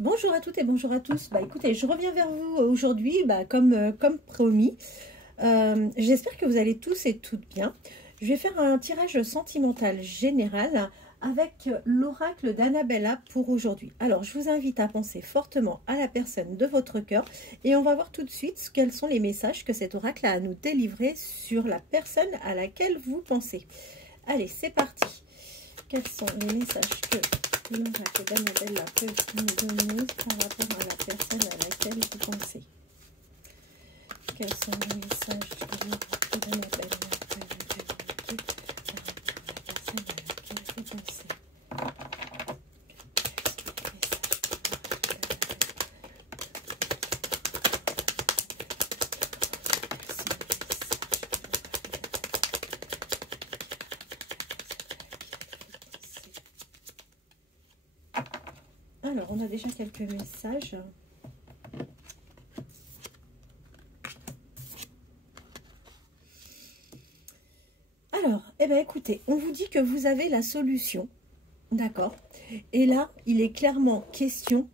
Bonjour à toutes et bonjour à tous. Écoutez, je reviens vers vous aujourd'hui, comme promis. J'espère que vous allez tous et toutes bien. Je vais faire un tirage sentimental général avec l'oracle d'Annabella pour aujourd'hui. Alors, je vous invite à penser fortement à la personne de votre cœur et on va voir tout de suite quels sont les messages que cet oracle a à nous délivrer sur la personne à laquelle vous pensez. Allez, c'est parti. Quels sont les messages que l'oracle d'Annabella peut nous donner par rapport à la personne à laquelle vous pensez? Quels sont les messages que l'oracle d'Annabella peut nous communiquer par rapport à la personne à laquelle vous pensez? Alors, on a déjà quelques messages. Alors, écoutez, on vous dit que vous avez la solution, d'accord? Et là, il est clairement question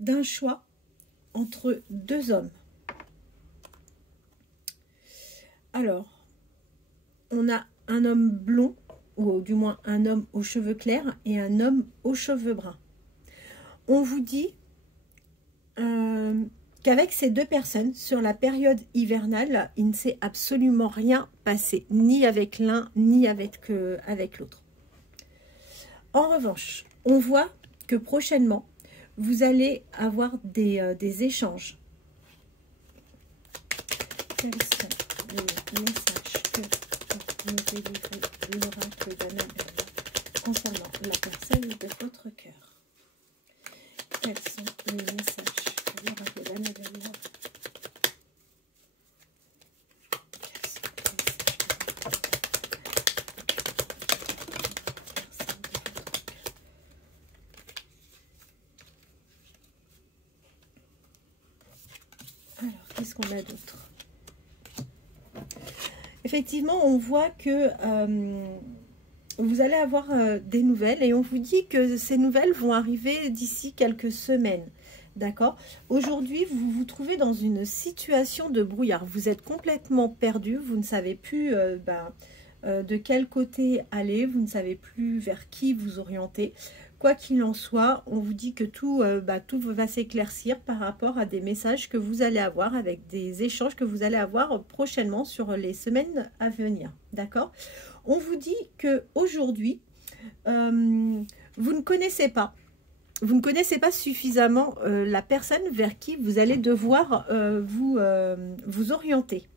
d'un choix entre deux hommes. Alors, on a un homme blond, ou du moins un homme aux cheveux clairs, et un homme aux cheveux bruns. On vous dit qu'avec ces deux personnes, sur la période hivernale, il ne s'est absolument rien passé, ni avec l'un, ni avec l'autre. En revanche, on voit que prochainement, vous allez avoir des échanges. Quels sont les messages que nous délivre l'oracle d'Annabella concernant la personne de votre cœur? Quels sont les messages de l'oracle d'Annabella? Alors, qu'est-ce qu'on a d'autre? Effectivement, on voit que vous allez avoir des nouvelles et on vous dit que ces nouvelles vont arriver d'ici quelques semaines. D'accord? Aujourd'hui, vous vous trouvez dans une situation de brouillard. Vous êtes complètement perdu. Vous ne savez plus de quel côté aller. Vous ne savez plus vers qui vous orienter. Quoi qu'il en soit, on vous dit que tout va s'éclaircir par rapport à des messages que vous allez avoir, avec des échanges que vous allez avoir prochainement sur les semaines à venir. D'accord? On vous dit que aujourd'hui, vous ne connaissez pas suffisamment la personne vers qui vous allez devoir vous orienter.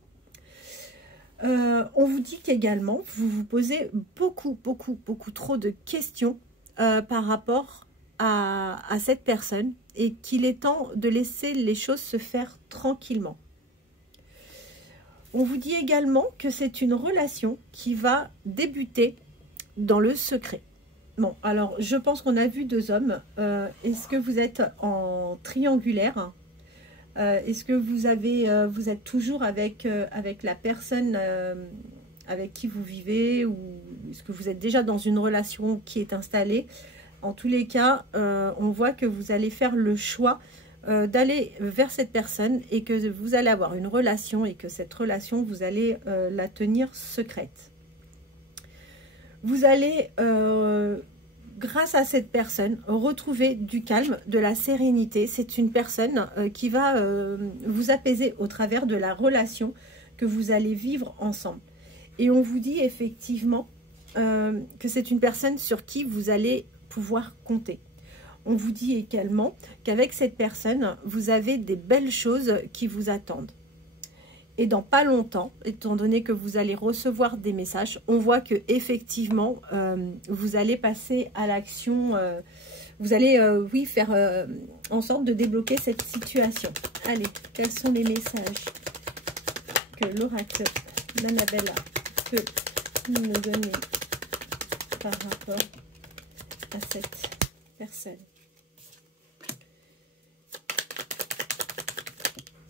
On vous dit qu'également, vous vous posez beaucoup trop de questions par rapport à cette personne et qu'il est temps de laisser les choses se faire tranquillement. On vous dit également que c'est une relation qui va débuter dans le secret. Bon, alors je pense qu'on a vu deux hommes. Est-ce que vous êtes en triangulaire? Est-ce que vous êtes toujours avec la personne avec qui vous vivez, ou est-ce que vous êtes déjà dans une relation qui est installée? En tous les cas, on voit que vous allez faire le choix d'aller vers cette personne et que vous allez avoir une relation et que cette relation, vous allez la tenir secrète. Vous allez, grâce à cette personne, retrouver du calme, de la sérénité. C'est une personne qui va vous apaiser au travers de la relation que vous allez vivre ensemble. Et on vous dit effectivement que c'est une personne sur qui vous allez pouvoir compter. On vous dit également qu'avec cette personne, vous avez des belles choses qui vous attendent. Et dans pas longtemps, étant donné que vous allez recevoir des messages, on voit que effectivement, vous allez passer à l'action. Vous allez, oui, faire en sorte de débloquer cette situation. Allez, quels sont les messages que l'oracle d'Annabella peut nous donner par rapport à cette personne?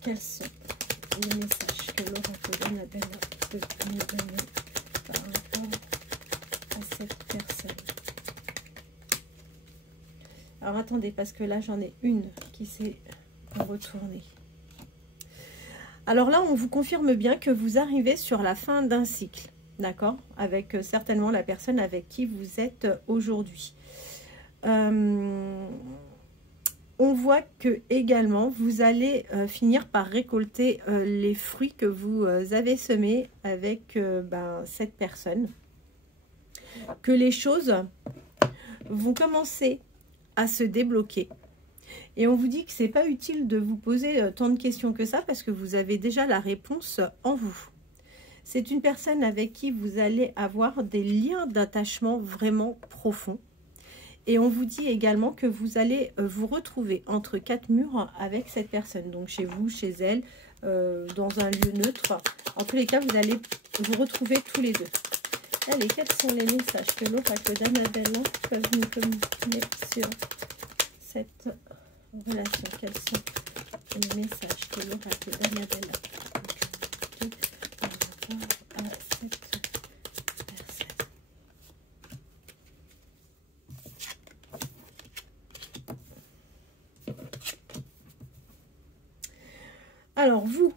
Quels sont les messages que l'oracle d'Annabella peut nous donner par rapport à cette personne? Alors attendez, parce que là j'en ai une qui s'est retournée. Alors là, on vous confirme bien que vous arrivez sur la fin d'un cycle, d'accord? Avec certainement la personne avec qui vous êtes aujourd'hui. On voit que également vous allez finir par récolter les fruits que vous avez semés avec cette personne. Que les choses vont commencer à se débloquer. Et on vous dit que c'est pas utile de vous poser tant de questions que ça parce que vous avez déjà la réponse en vous. C'est une personne avec qui vous allez avoir des liens d'attachement vraiment profonds. Et on vous dit également que vous allez vous retrouver entre quatre murs avec cette personne. Donc chez vous, chez elle, dans un lieu neutre. En tous les cas, vous allez vous retrouver tous les deux. Allez, quels sont les messages que l'oracle d'Annabelle peuvent nous communiquer sur cette relation? Quels sont les messages que l'oracle d'Annabelle peut communiquer par rapport à cette personne? Alors vous,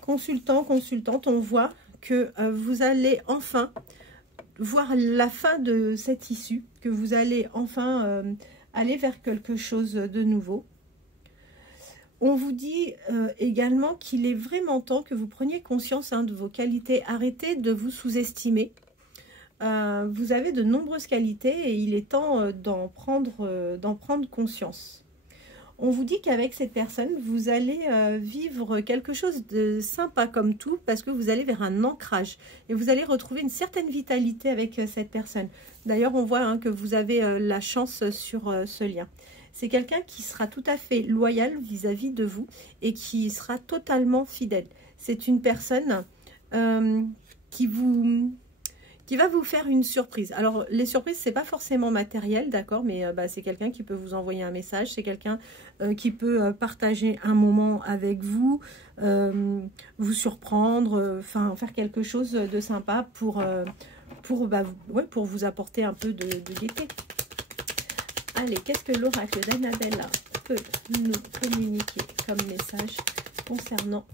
consultant, consultante, on voit que vous allez enfin voir la fin de cette issue, que vous allez enfin aller vers quelque chose de nouveau. On vous dit également qu'il est vraiment temps que vous preniez conscience de vos qualités. Arrêtez de vous sous-estimer. Vous avez de nombreuses qualités et il est temps d'en prendre conscience. On vous dit qu'avec cette personne, vous allez vivre quelque chose de sympa comme tout parce que vous allez vers un ancrage et vous allez retrouver une certaine vitalité avec cette personne. D'ailleurs, on voit que vous avez la chance sur ce lien. C'est quelqu'un qui sera tout à fait loyal vis-à-vis de vous et qui sera totalement fidèle. C'est une personne qui va vous faire une surprise. Alors, les surprises, c'est pas forcément matériel, d'accord, mais c'est quelqu'un qui peut vous envoyer un message, c'est quelqu'un qui peut partager un moment avec vous, vous surprendre, enfin, faire quelque chose de sympa pour vous apporter un peu de gaieté. Allez, qu'est-ce que l'oracle d'Annabelle peut nous communiquer comme message concernant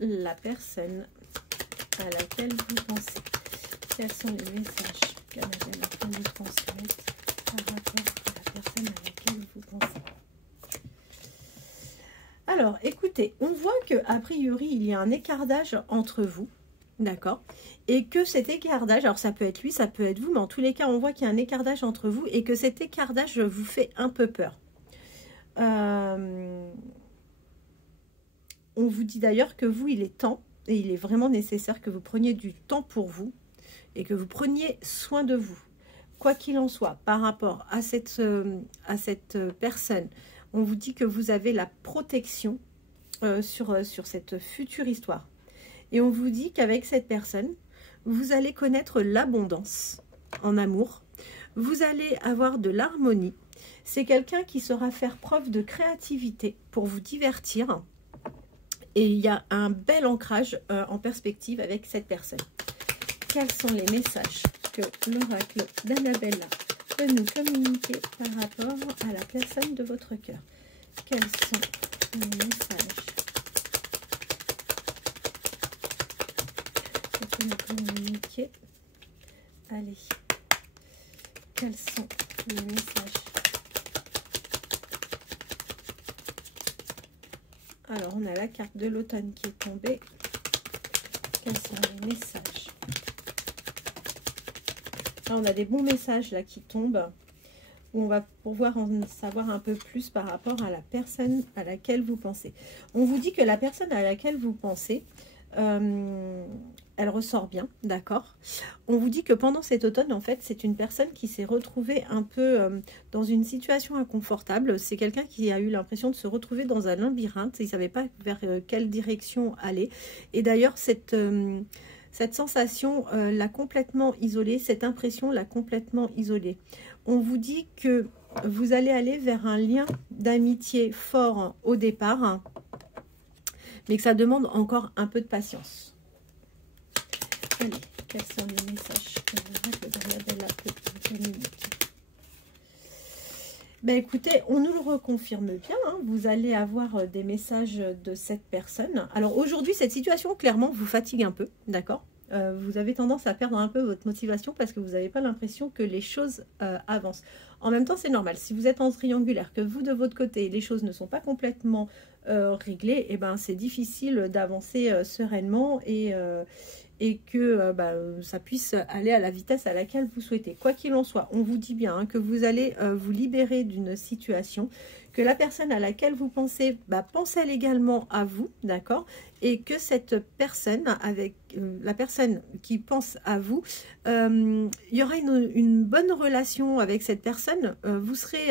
la personne à laquelle vous pensez? Quels sont les messages qu'Annabelle peut nous transmettre par rapport à la personne à laquelle vous pensez? Alors, écoutez, on voit que a priori, il y a un écartage entre vous, d'accord? Et que cet écartage, alors ça peut être lui, ça peut être vous, mais en tous les cas, on voit qu'il y a un écartage entre vous et que cet écartage vous fait un peu peur. On vous dit d'ailleurs que vous, il est temps, et il est vraiment nécessaire que vous preniez du temps pour vous et que vous preniez soin de vous. Quoi qu'il en soit, par rapport à cette personne, on vous dit que vous avez la protection sur cette future histoire. Et on vous dit qu'avec cette personne, vous allez connaître l'abondance en amour. Vous allez avoir de l'harmonie. C'est quelqu'un qui saura faire preuve de créativité pour vous divertir. Et il y a un bel ancrage en perspective avec cette personne. Quels sont les messages que l'oracle d'Annabelle peut nous communiquer par rapport à la personne de votre cœur? Quels sont les messages que peut nous communiquer? Allez. Quels sont les messages? Alors, on a la carte de l'automne qui est tombée. Quels sont les messages? Là, on a des bons messages là qui tombent. Où on va pouvoir en savoir un peu plus par rapport à la personne à laquelle vous pensez. On vous dit que la personne à laquelle vous pensez, elle ressort bien, d'accord? On vous dit que pendant cet automne, en fait, c'est une personne qui s'est retrouvée un peu dans une situation inconfortable. C'est quelqu'un qui a eu l'impression de se retrouver dans un labyrinthe. Il ne savait pas vers quelle direction aller. Et d'ailleurs, cette sensation l'a complètement isolée. Cette impression l'a complètement isolée. On vous dit que vous allez aller vers un lien d'amitié fort au départ, mais que ça demande encore un peu de patience. Allez, quels sont les messages que l'oracle d'Annabelle peut communiquer? Ben écoutez, on nous le reconfirme bien, hein. Vous allez avoir des messages de cette personne. Alors aujourd'hui, cette situation, clairement, vous fatigue un peu, d'accord? Vous avez tendance à perdre un peu votre motivation parce que vous n'avez pas l'impression que les choses avancent. En même temps, c'est normal. Si vous êtes en triangulaire, que vous, de votre côté, les choses ne sont pas complètement réglées, et ben, c'est difficile d'avancer sereinement et que ça puisse aller à la vitesse à laquelle vous souhaitez. Quoi qu'il en soit, on vous dit bien hein, que vous allez vous libérer d'une situation, que la personne à laquelle vous pensez, pense elle également à vous, d'accord? Et que cette personne, avec la personne qui pense à vous, il y aura une bonne relation avec cette personne. Vous serez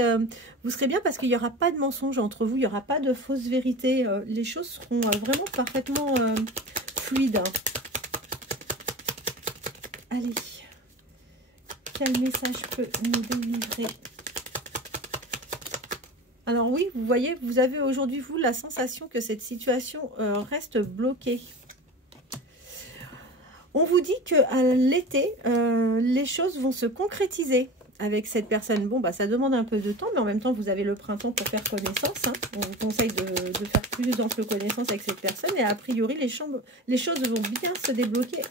bien parce qu'il n'y aura pas de mensonge entre vous, il n'y aura pas de fausse vérité. Les choses seront vraiment parfaitement fluides. Hein. Allez, quel message peut nous délivrer? Alors oui, vous voyez, vous avez aujourd'hui, vous, la sensation que cette situation reste bloquée. On vous dit qu'à l'été, les choses vont se concrétiser avec cette personne. Bon, ça demande un peu de temps, mais en même temps, vous avez le printemps pour faire connaissance. Hein. On vous conseille de faire plus ample connaissance avec cette personne. Et a priori, les choses vont bien se débloquer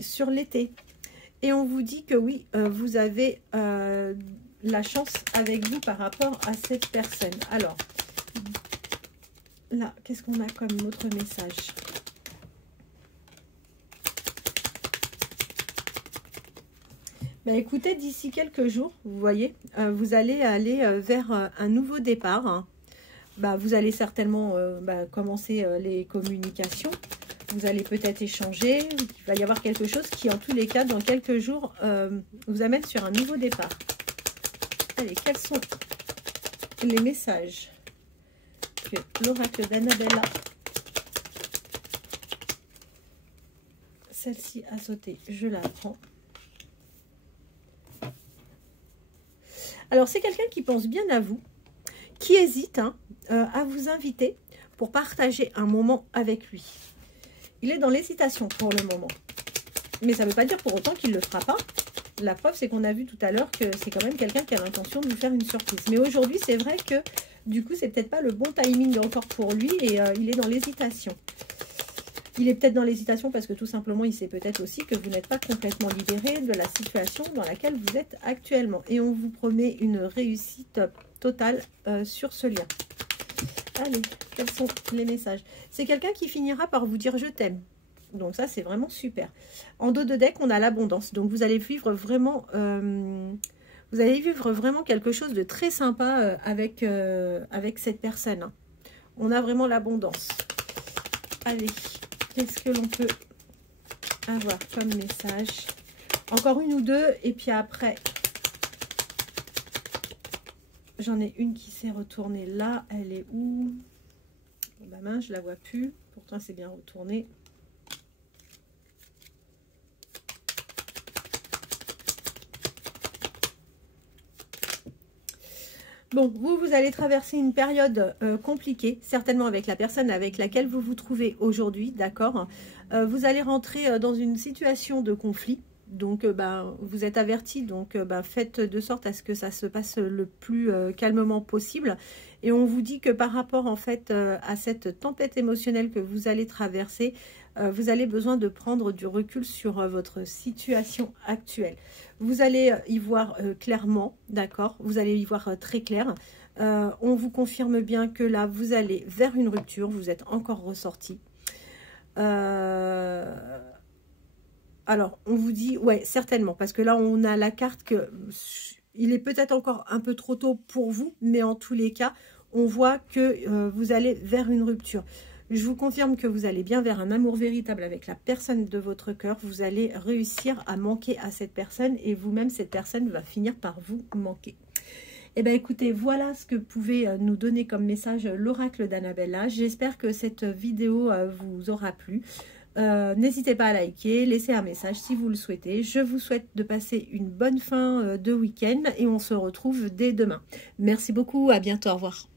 sur l'été. Et on vous dit que oui, vous avez la chance avec vous par rapport à cette personne. Alors, là, qu'est-ce qu'on a comme autre message ? Écoutez, d'ici quelques jours, vous voyez, vous allez aller vers un nouveau départ. Hein. Vous allez certainement commencer les communications. Vous allez peut-être échanger. Il va y avoir quelque chose qui, en tous les cas, dans quelques jours, vous amène sur un nouveau départ. Allez, quels sont les messages que l'oracle d'Annabella, celle-ci a sauté, je la prends. Alors, c'est quelqu'un qui pense bien à vous, qui hésite à vous inviter pour partager un moment avec lui. Il est dans l'hésitation pour le moment. Mais ça ne veut pas dire pour autant qu'il ne le fera pas. La preuve, c'est qu'on a vu tout à l'heure que c'est quand même quelqu'un qui a l'intention de vous faire une surprise. Mais aujourd'hui, c'est vrai que du coup, c'est peut-être pas le bon timing encore pour lui et il est dans l'hésitation. Il est peut-être dans l'hésitation parce que tout simplement, il sait peut-être aussi que vous n'êtes pas complètement libéré de la situation dans laquelle vous êtes actuellement. Et on vous promet une réussite totale sur ce lien. Allez, quels sont les messages? C'est quelqu'un qui finira par vous dire « je t'aime ». Donc ça, c'est vraiment super. En dos de deck, on a l'abondance. Donc vous allez vivre vraiment... quelque chose de très sympa avec cette personne. Hein. On a vraiment l'abondance. Allez, qu'est-ce que l'on peut avoir comme message? Encore une ou deux, et puis après, j'en ai une qui s'est retournée là. Elle est où? Mince, je la vois plus. Pourtant, c'est bien retourné. Bon, vous allez traverser une période compliquée, certainement avec la personne avec laquelle vous vous trouvez aujourd'hui, d'accord? Vous allez rentrer dans une situation de conflit, donc vous êtes averti, donc faites de sorte à ce que ça se passe le plus calmement possible. Et on vous dit que par rapport en fait à cette tempête émotionnelle que vous allez traverser, vous avez besoin de prendre du recul sur votre situation actuelle. Vous allez y voir clairement, d'accord? Vous allez y voir très clair. On vous confirme bien que là, vous allez vers une rupture. Vous êtes encore ressorti. Alors, on vous dit, ouais, certainement. Parce que là, on a la carte que il est peut-être encore un peu trop tôt pour vous. Mais en tous les cas, on voit que vous allez vers une rupture. Je vous confirme que vous allez bien vers un amour véritable avec la personne de votre cœur. Vous allez réussir à manquer à cette personne et vous-même, cette personne va finir par vous manquer. Eh bien, écoutez, voilà ce que pouvait nous donner comme message l'oracle d'Annabella. J'espère que cette vidéo vous aura plu. N'hésitez pas à liker, laisser un message si vous le souhaitez. Je vous souhaite de passer une bonne fin de week-end et on se retrouve dès demain. Merci beaucoup, à bientôt, au revoir.